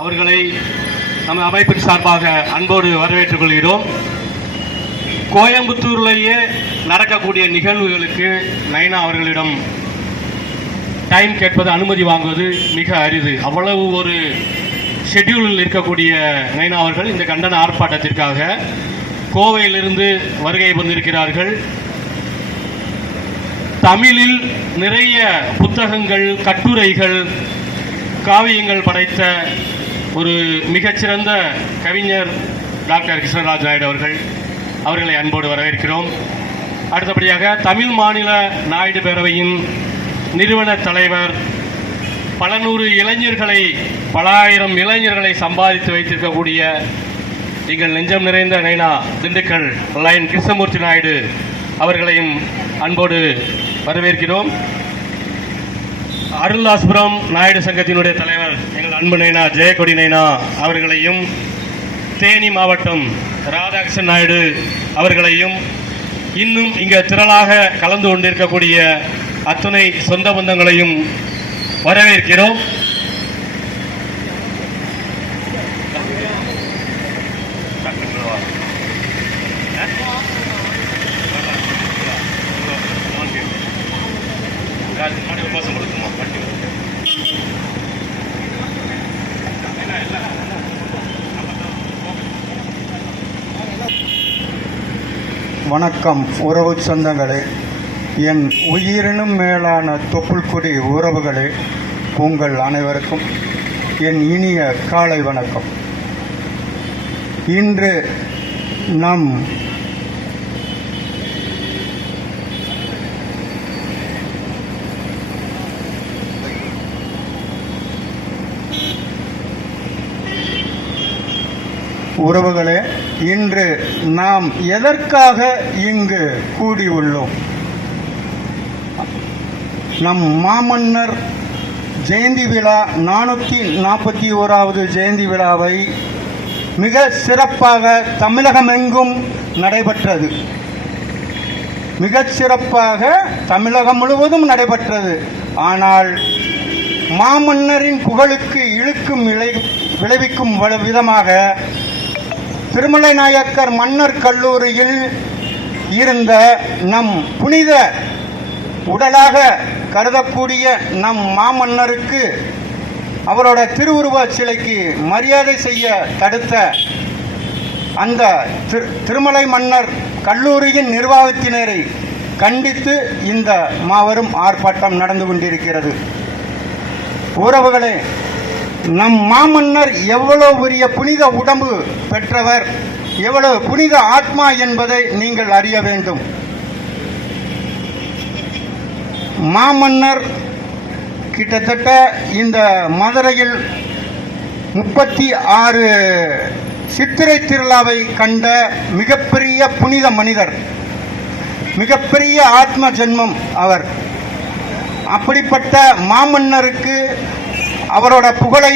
அவர்களை நம்ம அமைப்பின் சார்பாக அன்போடு வரவேற்றுக் கொள்கிறோம். கோயம்புத்தூர்லேயே நடக்கக்கூடிய நிகழ்வுகளுக்கு நைனா அவர்களிடம் டைம் கேட்பது, அனுமதி வாங்குவது மிக அரிது. அவ்வளவு ஒரு ஷெட்யூலில் இருக்கக்கூடிய நைனா அவர்கள் இந்த கண்டன ஆர்ப்பாட்டத்திற்காக கோவையிலிருந்து வருகை வந்திருக்கிறார்கள். தமிழில் நிறைய புத்தகங்கள், கட்டுரைகள், காவியங்கள் படைத்த ஒரு மிகச்சிறந்த கவிஞர் டாக்டர் கிருஷ்ணராஜ் நாயுடு அவர்களை அன்போடு வரவேற்கிறோம். அடுத்தபடியாக தமிழ் மாநில நாயுடு பேரவையின் நிறுவன தலைவர், பல நூறு இளைஞர்களை, பல ஆயிரம் இளைஞர்களை சம்பாதித்து வைத்திருக்கக்கூடிய எங்கள் நெஞ்சம் நிறைந்த நைனா திண்டுக்கல் லைன் கிருஷ்ணமூர்த்தி நாயுடு அவர்களையும் அன்போடு வரவேற்கிறோம். அருள்தாஸ்புரம் நாயுடு சங்கத்தினுடைய தலைவர் எங்கள் அன்பு நைனா ஜெயக்கொடி நைனா அவர்களையும், தேனி மாவட்டம் ராதாகிருஷ்ணன் நாயுடு அவர்களையும், இன்னும் இங்கே திரளாக கலந்து கொண்டிருக்கக்கூடிய அத்துணை சொந்த பந்தங்களையும் வரவேற்கிறோம். வணக்கம் உறவு சொந்தங்களே, என் உயிரினும் மேலான தொப்புள்குடி உறவுகளே, உங்கள் அனைவருக்கும் என் இனிய காலை வணக்கம். இன்று நம் உறவுகளே, இன்று நாம் எதற்காக இங்கு கூடியுள்ளோம்? நம் மாமன்னர் ஜெயந்தி விழா 441வது ஜெயந்தி விழாவை மிக சிறப்பாக தமிழகமெங்கும் நடைபெற்றது. மிகச் சிறப்பாக தமிழகம் முழுவதும் நடைபெற்றது. ஆனால் மாமன்னரின் புகழுக்கு இழுக்கும் விளைவிக்கும் விதமாக திருமலை நாயக்கர் மன்னர் கல்லூரியில் இருந்த நம் புனித உடலாக கருதக்கூடிய நம் மாமன்னருக்கு, அவரோட திருவுருவ சிலைக்கு மரியாதை செய்ய தடுத்த அந்த திருமலை மன்னர் கல்லூரியின் நிர்வாகத்தினரை கண்டித்து இந்த மாபெரும் ஆர்ப்பாட்டம் நடந்து கொண்டிருக்கிறது. உறவுகளே, நம் மாமன்னர் எவ்வளவு பெரிய புனித உடம்பு பெற்றவர், எவ்வளவு புனித ஆத்மா என்பதை நீங்கள் அறிய வேண்டும். மாமன்னர் கிட்டத்தட்ட இந்த மதுரையில் 36 சித்திரை திருவிழாவை கண்ட மிகப்பெரிய புனித மனிதர், மிகப்பெரிய ஆத்ம ஜென்மம் அவர். அப்படிப்பட்ட மாமன்னருக்கு அவரோட புகழை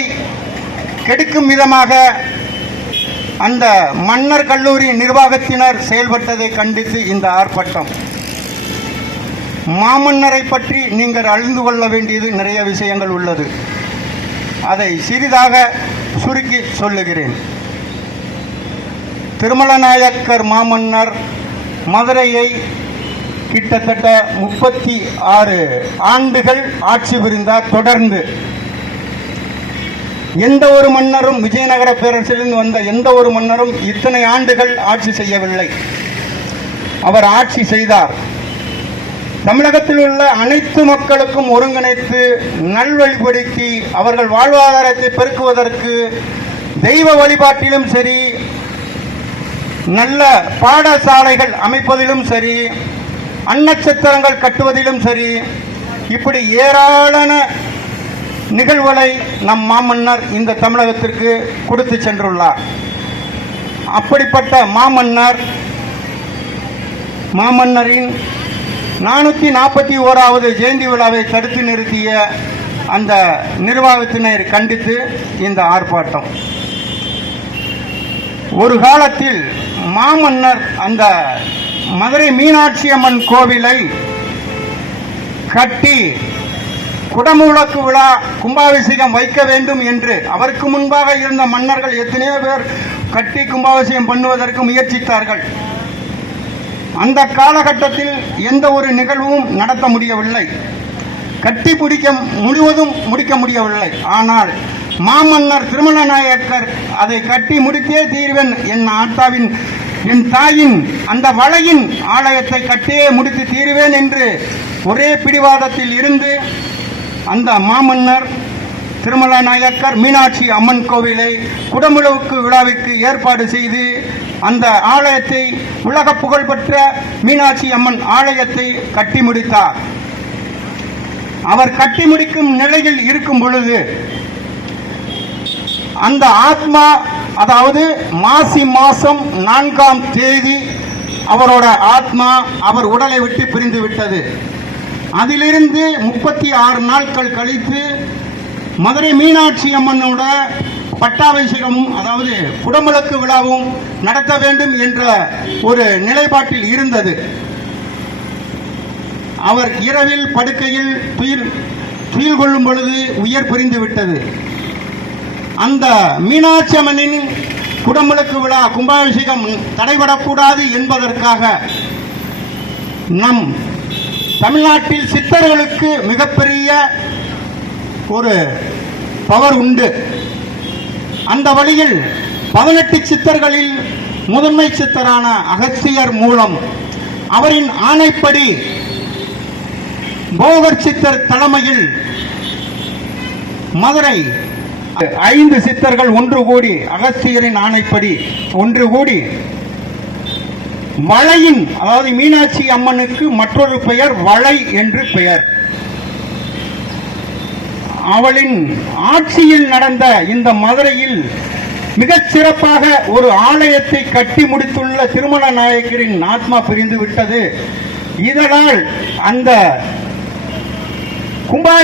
கெடுக்கும் விதமாக அந்த மன்னர் கல்லூரி நிர்வாகத்தினர் செயல்பட்டதை கண்டித்து இந்த ஆர்ப்பாட்டம். மாமன்னரை பற்றி நீங்கள் அறிந்து கொள்ள வேண்டியது நிறைய விஷயங்கள் உள்ளது. அதை சிறிதாக சுருக்கி சொல்லுகிறேன். திருமலநாயக்கர் மாமன்னர் மதுரையை கிட்டத்தட்ட 36 ஆண்டுகள் ஆட்சி புரிந்தார். தொடர்ந்து எந்த ஒரு மன்னரும், விஜயநகர பேரரசிலிருந்து வந்த எந்த ஒரு மன்னரும் இத்தனை ஆண்டுகள் ஆட்சி செய்யவில்லை. அவர் ஆட்சி செய்தார். தமிழகத்தில் உள்ள அனைத்து மக்களுக்கும் ஒருங்கிணைத்து நல்வழிப்படுத்தி அவர்கள் வாழ்வாதாரத்தை பெருக்குவதற்கு தெய்வ வழிபாட்டிலும் சரி, நல்ல பாடசாலைகள் அமைப்பதிலும் சரி, அன்னச்சத்திரங்கள் கட்டுவதிலும் சரி, இப்படி ஏராளமான நிகழ்வுகளை நம் மாமன்னர் இந்த தமிழகத்திற்கு கொடுத்து சென்றுள்ளார். அப்படிப்பட்ட மாமன்னரின் 441வது ஜெயந்தி விழாவை தடுத்து நிறுத்திய அந்த நிர்வாகத்தினர் கண்டித்து இந்த ஆர்ப்பாட்டம். ஒரு காலத்தில் மாமன்னர் அந்த மதுரை மீனாட்சி அம்மன் கோவிலை கட்டி குடமுழக்கு விழா கும்பாபிஷேகம் வைக்க வேண்டும் என்று அவருக்கு முன்பாக இருந்த மன்னர்கள் எத்தனையோ பேர் கட்டி கும்பாபிஷேகம் பண்ணுவதற்கு முயற்சித்தார்கள். அந்த காலகட்டத்தில் எந்த ஒரு நிகழ்வும் நடத்த முடியவில்லை, கட்டி முழுவதும் முடிக்க முடியவில்லை. ஆனால் மாமன்னர் திருமல நாயக்கர் அதை கட்டி முடித்தே தீர்வேன், என் தாயின் அந்த வளையின் ஆலயத்தை கட்டியே முடித்து தீர்வேன் என்று ஒரே பிடிவாதத்தில் இருந்து அந்த மாமன்னர் திருமல நாயக்கர் மீனாட்சி அம்மன் கோவிலை குடமுழக்கு விழாவிற்கு ஏற்பாடு செய்து அந்த ஆலயத்தை உலக புகழ்பெற்ற மீனாட்சி அம்மன் ஆலயத்தை கட்டி முடித்தார். அவர் கட்டி முடிக்கும் நிலையில் இருக்கும் பொழுது அந்த ஆத்மா, அதாவது மாசி மாசம் 4ஆம் தேதி அவரோட ஆத்மா அவர் உடலை விட்டு பிரிந்து விட்டது. அதிலிருந்து 36 நாட்கள் கழித்து மதுரை மீனாட்சி அம்மனோட பட்டாபிஷேகமும், அதாவது குடமுழக்கு விழாவும் நடத்த வேண்டும் என்ற ஒரு நிலைப்பாட்டில் இருந்தது. அவர் இரவில் படுக்கையில் துயில் கொள்ளும் பொழுது உயிர் பிரிந்து விட்டது. அந்த மீனாட்சி அம்மனின் குடமுழக்கு விழா கும்பாபிஷேகம் தடைபடக்கூடாது என்பதற்காக நம் தமிழ்நாட்டில் சித்தர்களுக்கு மிகப்பெரிய ஒரு பவர் உண்டு. அந்த வழியில் 18 சித்தர்களில் முதன்மை சித்தரான அகஸ்தியர் மூலம் அவரின் ஆணைப்படி போகர் சித்தர் தலைமையில் மதுரை 5 சித்தர்கள் ஒன்று கூடி, அகஸ்தியரின் ஆணைப்படி ஒன்று கூடி வளையின், அதாவது மீனாட்சி அம்மனுக்கு மற்றொரு பெயர் வளை என்று பெயர், அவளின் ஆட்சியில் நடந்த இந்த மதுரையில் மிகச் சிறப்பாக ஒரு ஆலயத்தை கட்டி முடித்துள்ள திருமல நாயக்கரின் ஆத்மா பிரிந்து விட்டது. இதனால் அந்த கும்பாபிஷேகம்